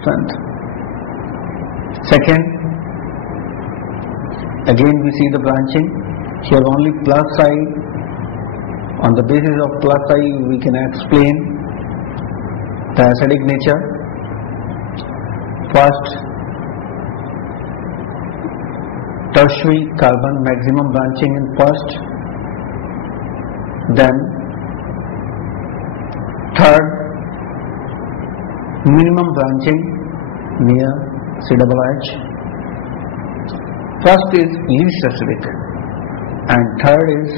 strength. Second, again we see the branching. Here only plus I. On the basis of plus I we can explain the acidic nature. First, tertiary carbon maximum branching in first, then third, minimum branching near COOH. First is least acidic and third is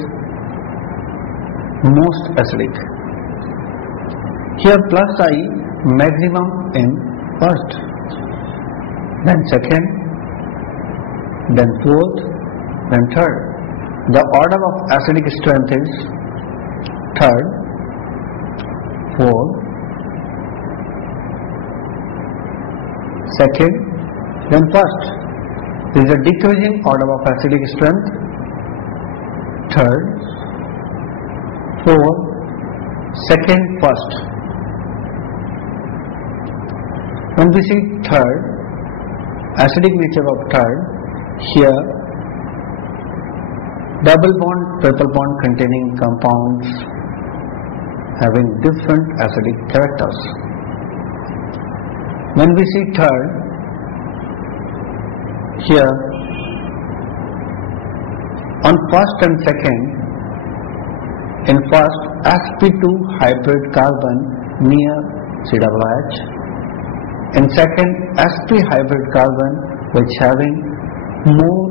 most acidic. Here plus I maximum in first, then second, then fourth, then third. The order of acidic strength is third, fourth, second, then first. There is a decreasing order of acidic strength, third, fourth, second, first. When we see third, acidic nature of third, here double bond, triple bond containing compounds having different acidic characters. When we see third, here on first and second, in first sp2 hybrid carbon near COOH, in second sp hybrid carbon which having more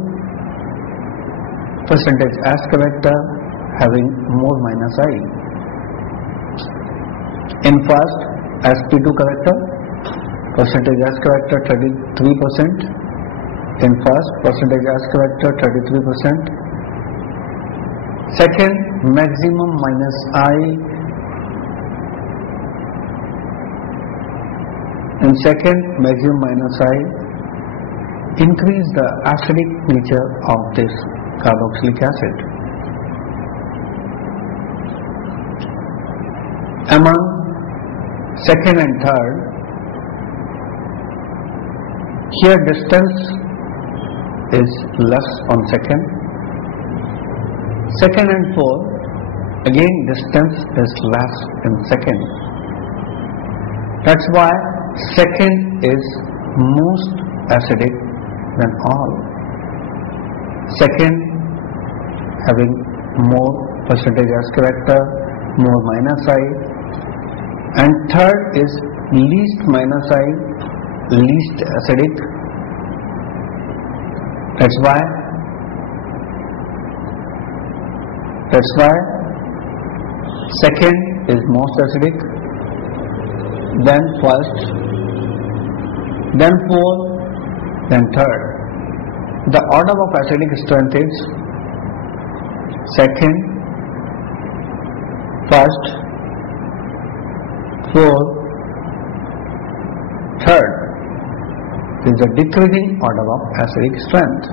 percentage S character having more minus I. In first sp2 character, percentage S character 33%. In first, percentage S character 33%. Second, maximum minus I. In second, maximum minus I increase the acidic nature of this carboxylic acid. Among second and third, here distance is less on second. Second and fourth, again distance is less in second. That's why second is most acidic than all. Second having more percentage S character, more minus I, and third is least minus I, least acidic. That's why second is most acidic, then first, then fourth, then third. The order of acidic strength is second, first, fourth, third. Is a decreasing order of acidic strength.